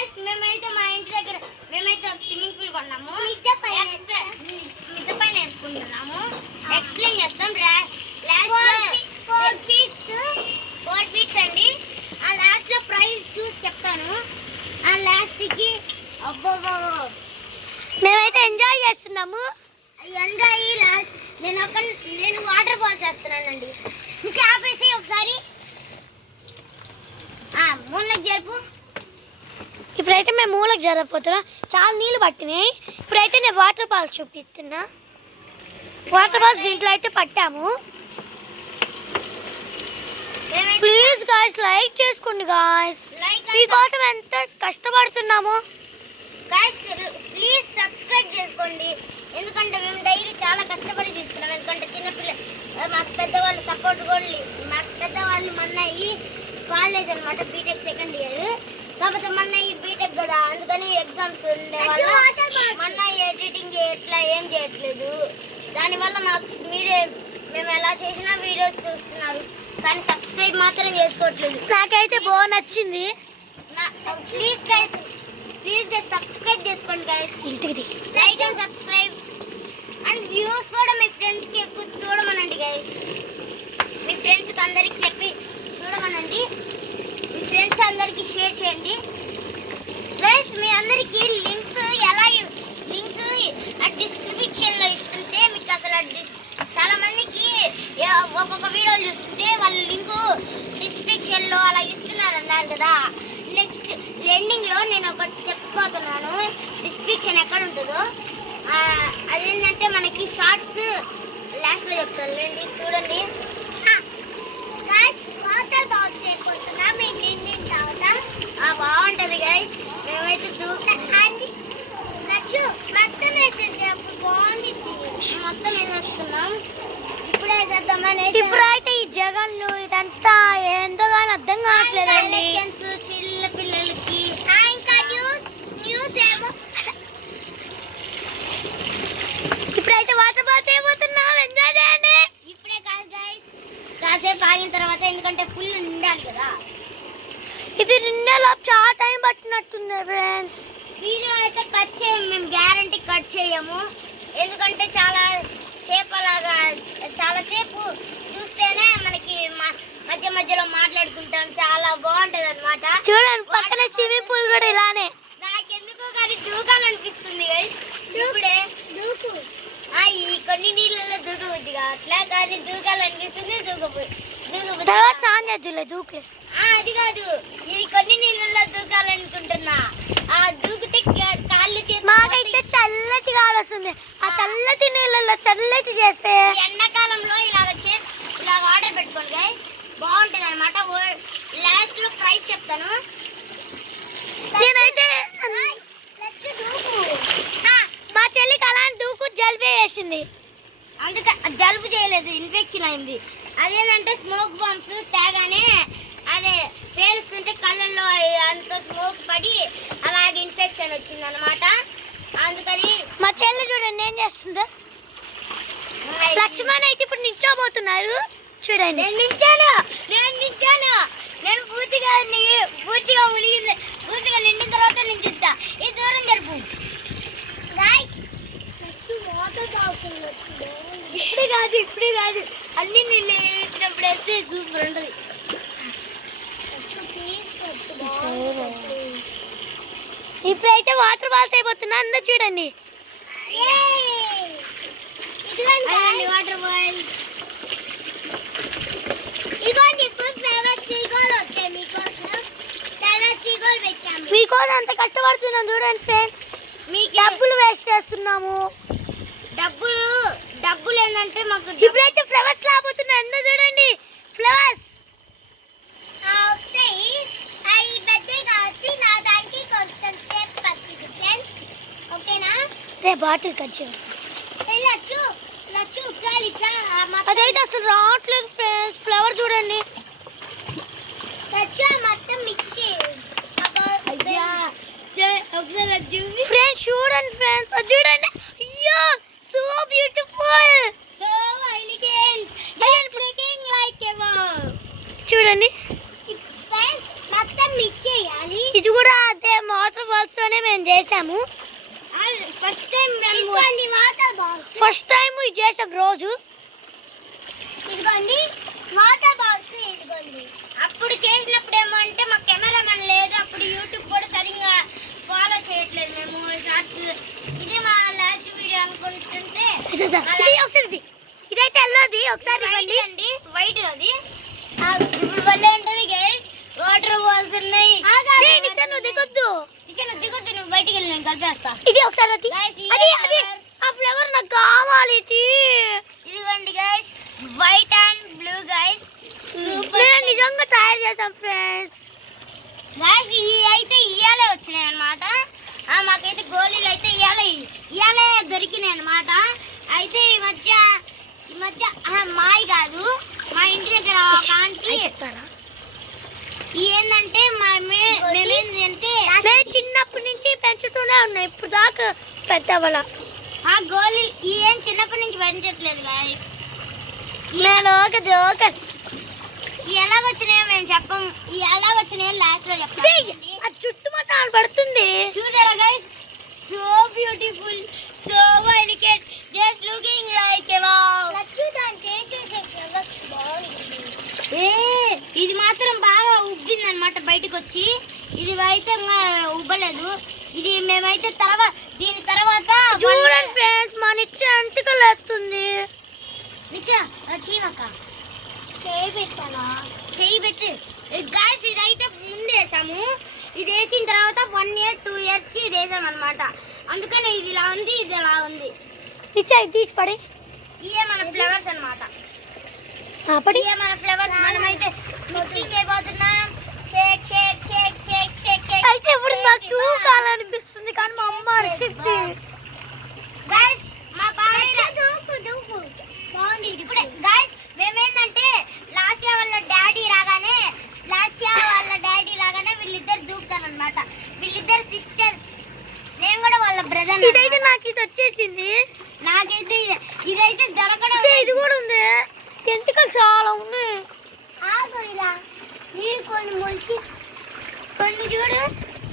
Guys మేమైతే మా ఇంటి దగ్గర మేమైతే ఒక స్విమ్మింగ్ పూల్ కొన్నాము. మిద్దె పైన వేసుకుంటున్నాము. ఎక్స్ప్లెయిన్ చేస్తాం. లాస్ట్ 4 ఫీట్స్ అండి. ఆ లాస్ట్ లో ప్రైస్ చూసి చెప్తాను. ఆ లాస్ట్ కి అబ్బో మేమైతే ఎంజాయ్ చేస్తున్నాము. ఎంజాయ్ లాస్ట్ నేను వాటర్ బాల్ చేస్తున్నానండి. ఇంకా ఆపేసి ఒకసారి మూలకి జరుపు. ఇప్పుడైతే మేము మూలకు జరగపోతున్నాం. చాలా నీళ్ళు పట్టినాయి. ఇప్పుడైతే నేను వాటర్ బాల్స్ చూపిస్తున్నా. వాటర్ బాల్స్ దీంట్లో అయితే పట్టాము. ప్లీజ్ గాయ్స్ లైక్ చేసుకోండి గాయ్స్. మీకోసం ఎంత కష్టపడుతున్నాము. గాయ్స్ ప్లీజ్ సబ్స్క్రైబ్ చేసుకోండి. ఎందుకంటే మేము డైలీ చాలా కష్టపడి చూస్తున్నాం. ఎందుకంటే మాకు పెద్దవాళ్ళు సపోర్ట్ కూడా మాకు పెద్దవాళ్ళు మన్నయ్యి కాలేజ్ అనమాట, బీటెక్ సెకండ్ ఇయర్. కాకపోతే మన్నయ్యి బీటెక్ కదా, అందుకని ఎగ్జామ్స్ ఉండేవాళ్ళు. మన్నయ్యి ఎడిటింగ్ ఎట్లా ఏం చేయట్లేదు. దానివల్ల మేము ఎలా చేసినా వీడియోస్ చూస్తున్నారు, కానీ సబ్స్క్రైబ్ మాత్రం చేసుకోవట్లేదు. నాకైతే బాగా నచ్చింది. ప్లీజ్ గైస్ సబ్స్క్రైబ్ చేసుకోండి guys. Like and subscribe and views కూడా మీ ఫ్రెండ్స్కి ఎక్కువ చూడమనండి గైస్. మీ ఫ్రెండ్స్కి అందరికి చెప్పి చూడమనండి. మీ ఫ్రెండ్స్ అందరికి షేర్ చేయండి గైస్. మీ అందరికి లింక్స్ డిస్క్రిప్షన్లో ఇస్తుంటే మీకు అసలు చాలా మందికి ఒక్కొక్క వీడియో చూస్తుంటే వాళ్ళు లింకు డిస్క్రిప్షన్లో అలా ఇస్తున్నారు అన్నారు కదా. నెక్స్ట్ ఎండింగ్లో నేను ఒకటి చెప్పుకోతున్నాను. డిస్క్రిప్షన్ ఎక్కడ ఉంటుందో అదేంటంటే మనకి షార్ట్స్ లాస్ట్లో చెప్తాను లేండి, చూడండి. బాగుంటుంది గైస్. మేమైతే మొత్తం వేసేస్తున్నాం. ఇప్పుడైతే ఈ జగన్లు ఇదంతా ఎంతగానో అర్థం కావట్లేదండి. చిన్న పిల్లలకి ఇప్పుడైతే వాటర్ బాల్ చేయబోతున్నాం. ఎంజాయ్ చేయండి. ఇప్పుడే కాదు గైస్, కాసేపు ఆగిన తర్వాత, ఎందుకంటే ఫుల్ నిండాలి కదా. ఇది నిండేలోపు చాలా టైం పట్టినట్టుంది ఫ్రెండ్స్. వీడియో అయితే కట్ చేయము, మేము గ్యారంటీ కట్ చేయము. ఎందుకంటే చాలాసేపు చూస్తేనే మనకి మధ్యలో మాట్లాడుకుంటాం, చాలా బాగుంటది అనమాట. చూడండి పక్కన స్విమ్మింగ్ పూల్ కూడా ఇలానే. నాకెందుకో కానీ దూకాలనిపిస్తుంది గైస్. ఇప్పుడే ఈ కొన్ని నీళ్ళలో దూకబుద్ది కావట్లే, కానీ దూకాలనిపిస్తుంది. తర్వాత సాంజులే దూకలే. అది కాదు, ఈ కొన్ని నీళ్ళలో దూకాలనుకుంటున్నా. దూకితే కాళ్ళు మాకైతే చల్లటి గాలి వస్తుంది. ఆ చల్లటి నీళ్ళలో చల్లటి చేస్తే ఎండాకాలంలో ఇలాగ ఆర్డర్ పెట్టుకోండి గైస్, బాగుంటుంది అనమాట. లాస్ట్ లో ప్రైస్ చెప్తాను. నేనైతే మా చెల్లికి అలాంటి దూకు జలుబు వేసింది. అందుకే జలుబు చేయలేదు, ఇన్ఫెక్షన్ అయింది. అదేంటంటే స్మోక్ బాంబ్స్ తేగానే అదే పేలుస్తుంటే కళ్ళల్లో అంత స్మోక్ పడి అలాగే ఇన్ఫెక్షన్ వచ్చింది అనమాట. అందుకని మా చెల్లి చూడండి ఏం చేస్తుందో. లక్ష్మణ్ అయితే ఇప్పుడు నిల్చోబోతున్నారు చూడండి. నేను నించాను. నేను పూర్తిగా నిండిన తర్వాత నేను చెప్తా. ఈ దూరం జరుపు. ఇప్పుడే కాదు అన్ని నీళ్ళు వేసినప్పుడు వేస్తే సూపర్ ఉంటుంది. ఇప్పుడైతే వాటర్ బాల్స్ అయిపోతున్నా. అందరూ చూడండి. వాటర్ బాల్ మీకోసం అంత కష్టపడుతున్నాం చూడండి ఫ్రెండ్స్. మీకు డబ్బులు వేస్ట్ చేస్తున్నాము. డబ్బులు ఏంటంటే మాకు ఇప్పుడైతే ఫ్లవర్స్ లాబోతున్నాయి. అందరూ చూడండి ఫ్లవర్స్. రే బాటిల్ కట్ చేస్తాను. అదైతే అసలు రావట్లేదు ఫ్రెండ్స్. ఫ్లవర్ చూడండి ఫ్రెండ్స్. చూడండి ఫ్రెండ్స్, అది చూడండి. అయ్యో so beautiful, so elegant, looking like a wow. చూడండి ఫ్రెండ్స్ మొత్తం మిక్స్ చేయాలి. ఇది కూడా అదే మోటార్ ఫస్ట్ టైం ఇది చేసాం రోజు. ఇదిగోండి వాటర్ బాల్స్. ఇదిగోండి అప్పుడు చేసినప్పుడు ఏమో అంటే మా కెమెరామెన్ లేదు, అప్పుడు యూట్యూబ్ కూడా సరిగ్గా ఫాలో చేయట్లేదు మేము షార్ట్స్. ఇది మా లాస్ట్ వీడియో అనుకుంటుంటే ఇది ఒకసారి ఇదైతే ఎల్లోది ఒకసారి వైట్ అండి, వైట్ అది. ఇప్పుడు భలే ఉంటుంది గైస్. వాటర్ బాల్స్ ఉన్నాయి. నువ్వు దిగొద్దు, నువ్వు దిగొద్దు, నువ్వు బయటికి వెళ్ళి నేను కలిపేస్తా. ఇది ఒకసారి అది Guys, ఈ అది అది flowers. ఆ ఫ్లేవర్ నాకు కావాలి. ఇది ఇదిగోండి guys, white and blue guys. Super. నేను నిజంగా తయారు చేసాం ఫ్రెండ్స్. గైస్ ఇవి అయితే ఇయాలే వచ్చినాయి అనమాట. మాకైతే గోళీలు అయితే ఇయాలే దొరికినాయి అనమాట. అయితే ఈ మధ్య మాయి కాదు, మా ఇంటి దగ్గర ఒక ఆంటీ చెప్తారా? ఏంటంటే మేమేంటంటే నేను చిన్నప్పటి నుంచి పెంచుతూనే ఉన్నాయి, ఇప్పుడు దాకా పెద్దవల. ఆ గోళీ ఏం చిన్నప్పటి నుంచి పెంచట్లేదు గైస్. నేను ఒక జోకర్. ఎలాగొచ్చినాయో మేము చెప్పం, ఎలాగొచ్చినాయో లాస్ట్ లో చెప్తాం. అది చుట్టూ మొత్తం పడుతుంది. చూసారా guys, so beautiful, so elegant, just looking like a wow. ఇది మాత్రం బాగా ఉబ్బింది అనమాట బయటకు వచ్చి. ఇది అయితే ఉబ్బలేదు. ఇది మేమైతే దీని తర్వాత చూడండి ఫ్రెండ్స్, మా నిచ్చ అంటుకలు వస్తుంది. చెయ్యి పెట్టి గాయస్ ఇదైతే ముందు వేసాము. ఇది వేసిన తర్వాత 1 year 2 years కి ఇది వేసాం అనమాట. అందుకని ఇది ఇలా ఉంది, ఇది ఇలా ఉంది. నిచ్చ తీసి పడి. ఇవే మన ఫ్లవర్స్ అనమాట. పడి ఇవే మన ఫ్లవర్స్. మనమైతే మిక్సింగ్ అయిపోతున్నాం. షేక్ షేక్ షేక్ షేక్ షేక్ షేక్. అయితే ఇప్పుడు నాకు తూకాలనిపిస్తుంది, కానీ మా అమ్మ అరిసిద్ది. గైస్ మా బాబాయ్ బాగుంది ఇప్పుడే. గైస్ మేమేంటంటే లాస్యా వాళ్ళ డాడీ రాగానే వీళ్ళిద్దరు దూకుతారనమాట. వీళ్ళిద్దరు సిస్టర్స్, నేను కూడా వాళ్ళ బ్రదర్. ఇదైతే నాకు ఇది వచ్చేసింది. నాకైతే ఇదైతే దొరకడం. ఇది కూడా ఉంది, ఎంటికలు చాలా ఉన్నాయి. కొన్ని చూడు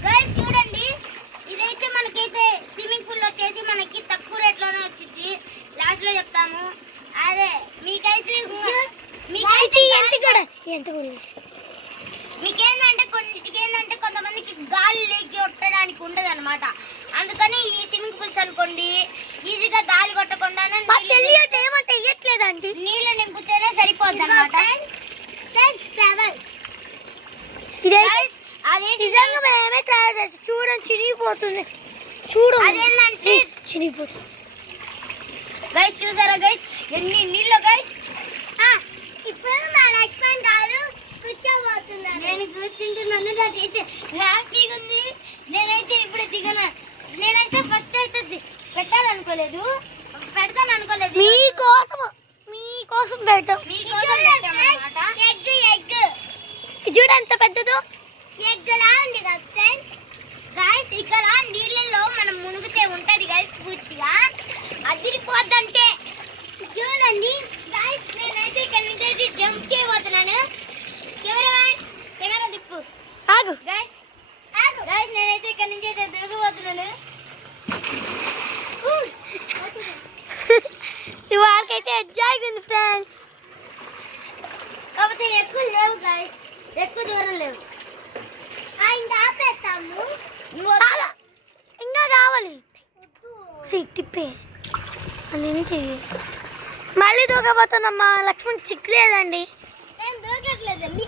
గైస్, చూడండి. ఇదైతే మనకైతే స్విమ్మింగ్ పూల్ వచ్చేసి మనకి తక్కువ రేట్లోనే వచ్చింది. లాస్ట్ లో చెప్తాము. అదే మీకైతే మీకేందంటే కొన్నిటికేందంటే కొంతమందికి గాలి లేకి కొట్టడానికి ఉండదు అనమాట. అందుకని ఈ స్విమ్మింగ్ పూల్స్ అనుకోండి ఈజీగా గాలి కొట్టకుండా నీళ్ళు నింపుతేనే సరిపోద్ది అనమాట. అదే నిజంగా మేమే తయారు చేసి చూడండి, చినిగిపోతుంది. చూడు అదేంటంటే చినిగిపోతుంది. గైస్ చూసారా గైస్ ఎన్ని నీళ్ళు గైస్. ఇప్పుడు మా లక్ష్మణ్ గారు కూర్చోబోతున్నారు. నేను కూర్చుంటున్నాను, నాకైతే హ్యాపీగా ఉంది. నేనైతే ఇప్పుడు దిగను. నేనైతే ఫస్ట్ అయితే పెడతాను అనుకోలేదు. మీకోసం పెడతాం. చూడ ఎంత పెద్దదో. గైస్ ఇక్కడ నీళ్ళలో మనం మునిగితే ఉంటది గైస్, పూర్తిగా అదిరిపోద్దంటే. చూడండి గైస్, నేనైతే ఇక్కడ నుంచి అయితే జంప్ చేయబోతున్నాను. కెమెరా దిప్పు. ఆగు గైస్ నేనైతే ఇక్కడ నుంచి అయితే దిగబోతున్నాను. ఇవాళకైతే ఎంజాయ్ ఉంది ఫ్రెండ్స్. కాకపోతే ఎక్కువ లేవు గైస్, ఎక్కువ దూరం లేవు. ఇంకా కావాలి తిప్పే అన్నింటి. మళ్ళీ దూకపోతున్నామ్మా. లక్ష్మణ్ చిక్కులేదండి. నేను దూకట్లేదండి.